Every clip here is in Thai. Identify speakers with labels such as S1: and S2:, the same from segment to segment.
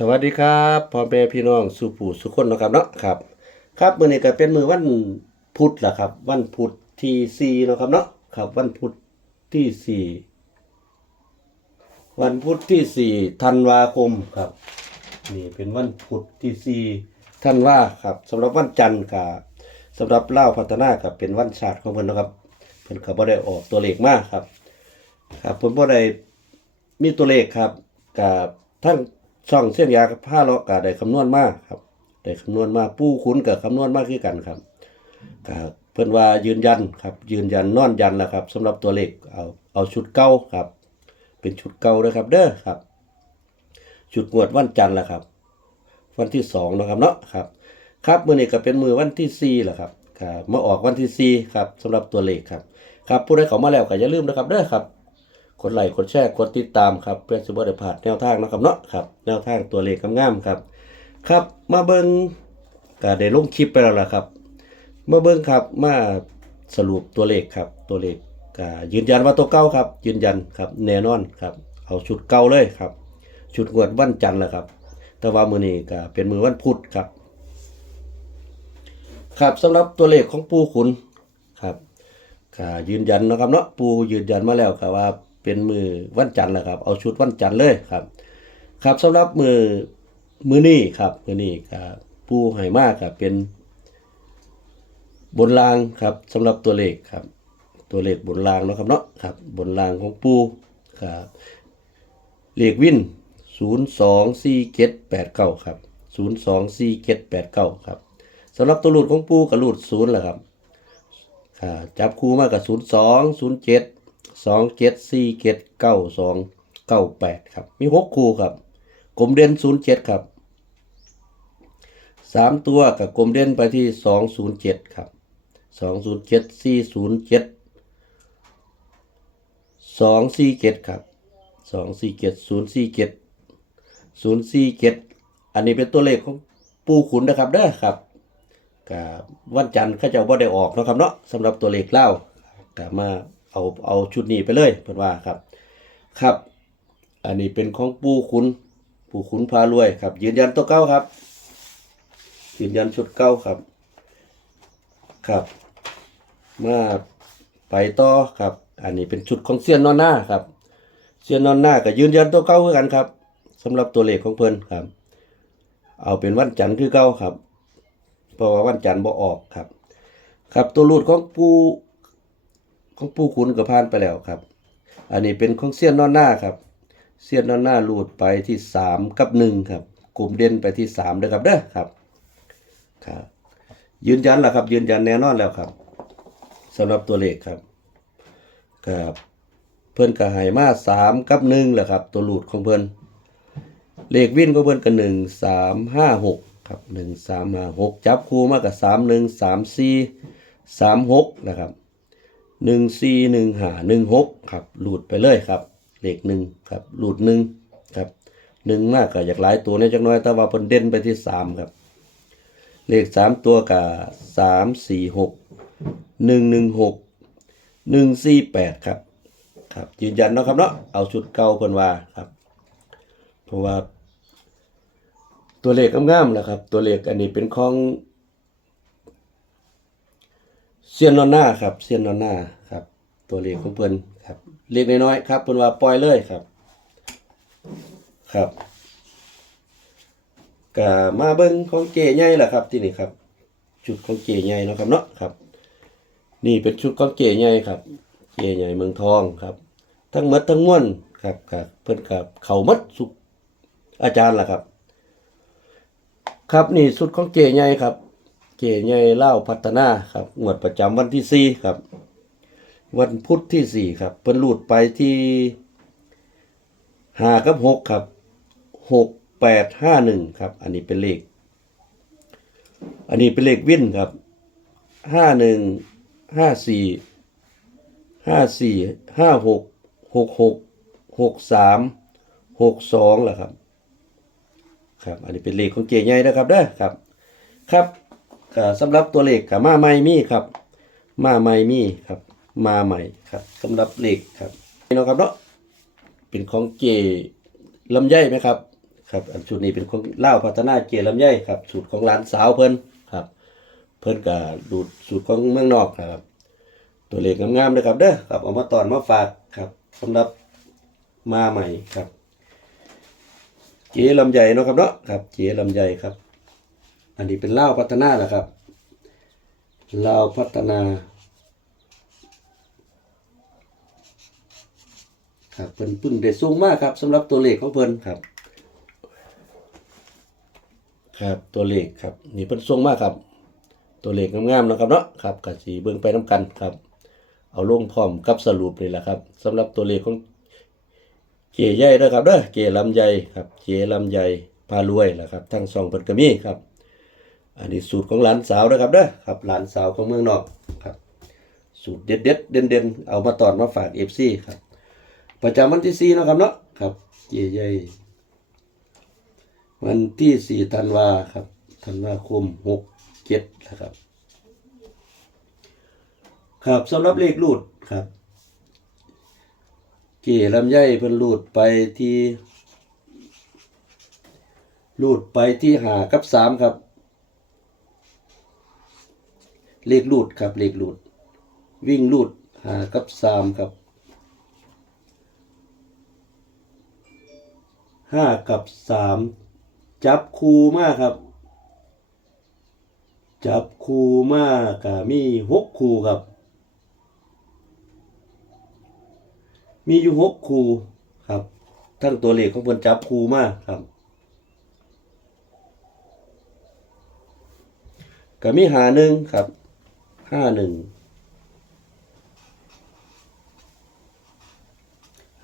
S1: สวัสดีครับพ่อแม่พี่น้องสุผูสุคนนะครับเนาะครับ ครับมื้อนี้ก็เป็นมื้อวันพุธล่ะครับ วันพุธที่4เนาะครับเนาะครับ วันพุธที่4วันพุธที่4ธันวาคมครับ นี่เป็นวันพุธที่4ธันวาครับสำหรับวันจันทร์ก็สำหรับเลาพัฒนาก็เป็นวันชาติของเพิ่นนะครับเพิ่นก็บ่ได้ออกตัวเลขมากครับ ครับเพิ่นบ่ได้มีตัวเลขครับกับทั้ง ช่องเส้นยาผ้าเลาะก็ได้คำนวณมากครับได้คำนวณมาปู้คุ้นกับคำนวณมาคือกันครับก็เพิ่อนว่ายืนยันครับ ยืนยันนอนยันแล้วครับสำหรับตัวเลขเอาเอาชุดเก่าครับ เป็นชุดเก่าเด้อครับ เด้อครับ ชุดงวดวันจันทร์แล้วครับ วันที่สองนะครับเนาะครับ ครับมือนี้ก็เป็นมือวันที่สี่แหล้วครับครับมาออกวันที่สี่ครับสำหรับตัวเลขครับ ครับผู้ใดเขามาแล้วก็อย่าลืมนะครับเด้อครับ กดไลค์กดแชร์กดติดตามครับ เพื่อจะบ่ได้พลาดแนวทางนะครับเนาะครับแนวทางตัวเลขงามๆครับ ครับมาเบิ่งก็ได้ลงคลิปไปแล้วล่ะครับ มาเบิ่งครับมาสรุปตัวเลขครับตัวเลขก็ยืนยันว่าตัวเก่าครับ ยืนยันครับแน่นอนครับ เอาชุดเก่าเลยครับ ชุดงวดวันจันทร์แหละครับ แต่ว่ามือนี้ก็เป็นมือวันพุธครับ ครับสำหรับตัวเลขของปูขุนครับก็ยืนยันนะครับเนาะปูยืนยันมาแล้วครับว่า เป็นมือวันจันทร์แหละครับ เอาชุดวันจันทร์เลยครับ ครับสำหรับมือมือนี้ครับมือนี้ก็ปูให้มากครับเป็นบนรางครับสำหรับตัวเลขครับ ตัวเลขบนรางเนาะครับเนาะครับ บนรางของปูครับเลขวินศูนย์สองสี่เจ็ดแปดเก้าครับศูนย์สองสี่เจ็ดแปดเก้าครับสำหรับตัวหลุดของปูกับหลุดศูนย์แหละครับค่ะจับคู่มากกับศูนย์ สองเจ็ดสี่เจ็ดเก้าสองเก้าแปดครับ มีหกคู่ครับ กลมเด่นศูนย์เจ็ดครับสามตัวกับกลมเด่นไปที่สองศูนย์เจ็ดครับสองศูนย์เจ็ดสี่ศูนย์เจ็ดสองสี่เจ็ดครับสองสี่เจ็ดศูนย์สี่เจ็ดศูนย์สี่เจ็ดอันนี้เป็นตัวเลขของปูขุนนะครับเด้อครับก็วันจันทร์เขาเจะบ่ได้ออกนะครับเนาะสำหรับตัวเลขเล่าก็มา เอาเอาชุดนี้ไปเลยเพิ่อนว่าครับ ครับ อันนี้เป็นของปู่ขุนปู่ขุนพารวยครับ ยืนยันตัวเก้าครับ ยืนยันชุดเก้าครับ ครับมาไปต่อครับ อันนี้เป็นชุดของเซียนนอนหน้าครับเซียนนอนหน้าก็ยืนยันตัวเก้าคือกันครับสำหรับตัวเลขของเพิ่นครับ เอาเป็นวันจันทร์คือเก้าครับ เพราะว่าวันจันทร์บ่ออกครับ ครับตัวรูดของปู ของปูขุนก็ผ่านไปแล้วครับ อันนี้เป็นของเซียนนอนหน้าครับเซียนนอนหน้ารูดไปที่สามกับหนึ่งครับ กลุ่มเด่นไปที่สามเด้อครับเด้อครับ ครับ ยืนยันแล้วครับ ยืนยันแน่นอนแล้วครับสำหรับตัวเลขครับ ครับ เพิ่อนก็ให้มาสามกับหนึ่งแหละครับ ตัวรูดของเพิ่อนเลขวิ่นของเพิ่อนก็หนึ่งสามห้าหกครับหนึ่งสามห้าหกจับคู่มากับสามหนึ่งสามสี่สามหกนะครับ หนึ่งสี่หนึ่งหาหนึ่งหกครับหลุดไปเลยครับเลขหนึ่งครับหลุดหนึ่งครับหนึ่งมากก็อยากหลายตัวเนี่ยจักน้อยแต่ว่าเพิ่นเด่นไปที่สามครับ เลขสามตัวกับสามสี่หกหนึ่งหนึ่งหกหนึ่งสี่แปดครับ ครับ ยืนยันเนาะครับเนาะเอาชุดเก่าเพิ่นว่าครับ เพราะว่า ตัวเลขงามๆแหละครับ ตัวเลขอันนี้เป็นของ เซียนนอนหน้าครับเซียนนอนหน้าครับ ตัวเลขของเพิ่นครับเล็กน้อยๆครับเพิ่นว่าปล่อยเลยครับ ครับก็มาเบิ่งของเจใหญ่แหละครับ ที่นี่ครับ ชุดของเจใหญ่เนาะครับเนาะครับ นี่เป็นชุดของเจใหญ่ครับเจใหญ่เมืองทองครับ ทั้งหมดทั้งม้วลครับครับเพิ่นกับเขาหมดสุอาจารย์ล่ะครับ ครับนี่สุดของเก๋ใหญ่ครับ เก๋ใหญ่เล่าพัฒนาครับงวดประจำวันที่สี่ครับ วันพุธที่สี่ครับเพิ่นรูดไปที่ห้ากับหกครับหกแปดห้าหนึ่งครับ อันนี้เป็นเลข อันนี้เป็นเลขวินครับห้าหนึ่งห้าสี่ห้าสี่ห้าหกหกหกหกสามหกสองแหละครับ ครับ อันนี้เป็นเลขของเก๋ใหญ่นะครับเด้อครับ ครับ ก็สำหรับตัวเลขกับมาใหม่มีครับ มาใหม่มีครับ มาใหม่ครับสำหรับเลขครับนี่เนาะครับเนาะเป็นของเก๋ลำไยไหมครับ ครับ อันชุดนี้เป็นของเล่าพัฒนาเจลำไยครับ สูตรของร้านสาวเพิ่นครับ เพิ่นก็ดูดสูตรของเมืองนอกครับ ตัวเลขงามๆเลยครับเด้อครับเอามาตอนมาฝากครับสำหรับมาใหม่ครับ เจลำไยเนาะครับเนาะครับ เจลำไยครับ อันนี้เป็นเล่าพัฒนาแหละครับเลาพัฒนาครับเพิ่นเพึ่งได้สูงมากครับสำหรับตัวเลขของเพิ่นครับ ครับตัวเลขครับ นี่เพิ่นสูงมากครับ ตัวเลขงามๆนะครับเนาะครับก็สิเบิ่งไปนํกันครับ เอาลงพร้อมกับสรุปนี่แหละครับสำหรับตัวเลขของเจใหญ่เด้อครับเด้อเจลำไยครับเจลำไยพารวยแหละครับทั้งสองเพิ่นก็มีครับ อันนี้สูตรของหลานสาวเด้อครับเด้อครับหลานสาวของเมืองนอกครับ สูตรเด็ดๆเด่นๆเอามาตอนมาฝาก FC ครับ ประจำวันที่สี่นะครับเนาะครับเจใหญ่วันที่สี่ธันวาครับธันวาคมหกเจ็ดนะครับ ครับสำหรับเลขรูดครับเจลำไยเพิ่นรูดไปที่รูดไปที่หากับสามครับ เลขรูดครับเลขรูด วิ่งรูดหากับสามครับห้ากับสามจับคูมากครับ จับคูมากกะมีหกคูครับ มีอยู่หกคูครับ ทั้งตัวเลขของเพิ่นจับคูมากครับก็มีหาหนึ่งครับ ห้าหนึ่ง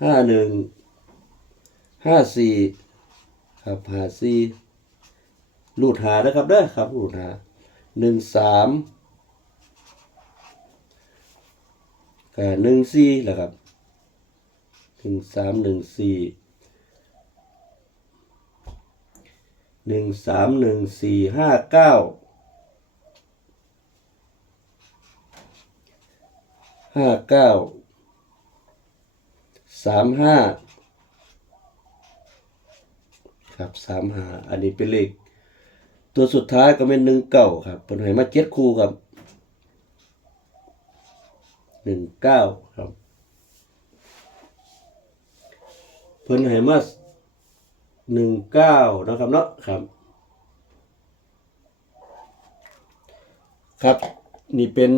S1: ห้าหนึ่งห้าสี่ครับหาสี่รูดหานะครับเด้อครับรูดหาหนึ่งสามกับหนึ่งสี่แหละครับหนึ่งสามหนึ่งสี่หนึ่งสามหนึ่งสี่ห้าเก้า ห้าเก้าสามห้าครับสามห้าอันนี้เป็นเลข ตัวสุดท้ายก็เป็นหนึ่งเก้าครับเป็นไหมาเจ็ดคู่ครับหนึ่งเก้าครับเพิ่นให้มาหนึ่งเก้านะครับเนาะครับ ครับ นี่เป็น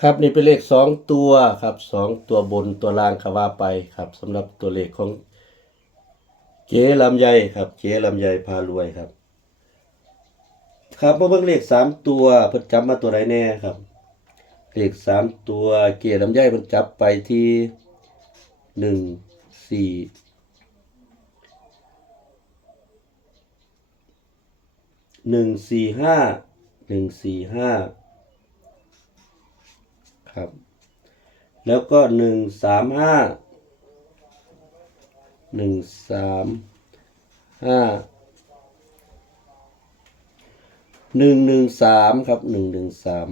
S1: ครับนี่เป็นเลขสองตัวครับสองตัวบนตัวล่างคว่าไปครับสำหรับตัวเลขของเจลำไยครับเจลำไยพารวยครับ ครับมาเบิ่งเลขสามตัวเพิ่นจับมาตัวใดแน่ครับเลขสามตัวเกลำไยเพิ่นจับไปที่หนึ่งสี่หนึ่งสี่ห้าหนึ่งสี่ห้า ครับ แล้วก็หนึ่งสามห้าหนึ่งสามห้าหนึ่งหนึ่งสามครับหนึ่งหนึ่งสาม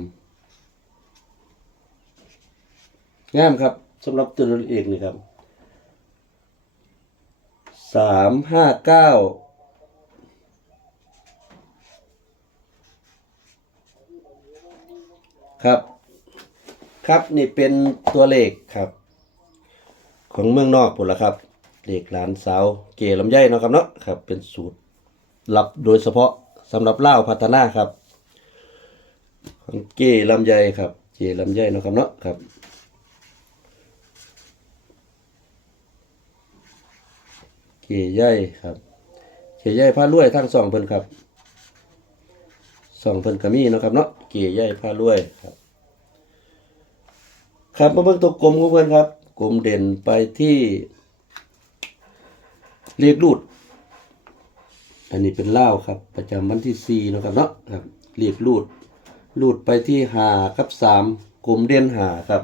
S1: งามครับสำหรับตัวเอกนี่ครับสามห้าเก้าครับ ครับนี่เป็นตัวเลขครับ ของเมืองนอกพุ่นละครับเลขหลานสาวเกลำไยเนาะครับเนาะครับ เป็นสูตรลับโดยเฉพาะสำหรับเล่าพัฒนาครับ ของเกลำไยครับ เกลำไยเนาะครับเนาะครับเกใยครับเกใยผ้ารวยทั้งสองเพิ่นครับสองเพิ่นก็มีเนาะครับเนาะเกใยผ้ารวยครับ ครับมาเบิ่งตัวกลมของเพื่อนครับ กลมเด่นไปที่เลขรูด อันนี้เป็นเล่าครับ ประจำวันที่สี่นะครับเนาะครับเลขรูดรูดไปที่หากับสามกลมเด่นหาครับ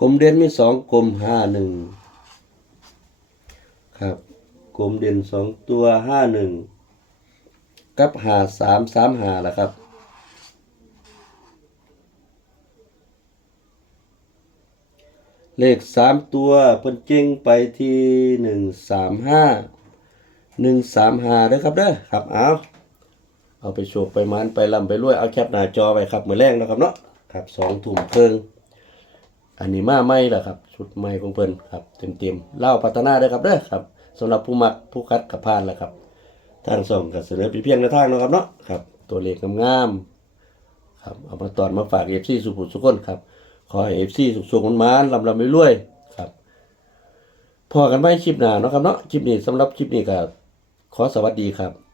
S1: กลมเด่นมีสองกลมห้าหนึ่งครับกลมเด่นสองตัวห้าหนึ่งกับหาสามสามหาละครับ เลขสามตัวเพิ่นเจ้งไปที่หนึ่งสามห้าหนึ่งสามห้าเด้อครับเด้อครับเอาเอาไปโชคไปมันไปลำไปรวยเอาแคปหน้าจอไว้ครับมือแรงนะครับเนาะครับสองถุ่มเพิง อันนี้มาไม่ละครับชุดใหม่ของเพิ่นครับเต็มเต็มๆเล่าพัฒนาเด้ครับเด้อครับสำหรับผู้มักผู้คัดกับพานแล้วครับทางส่องก็เสนอเพียงในทางนะครับเนาะครับตัวเลขงามๆครับเอามาตอนมาฝากเอฟซีสุขุมสุขคนครับ ขอให้เอฟซีสุขสุขมันมานลำลำไปรวยๆครับ พอกันไว้คลิปหน้าเนาะครับเนาะคลิปนี้สำหรับคลิปนี้ก็ขอสวัสดีครับ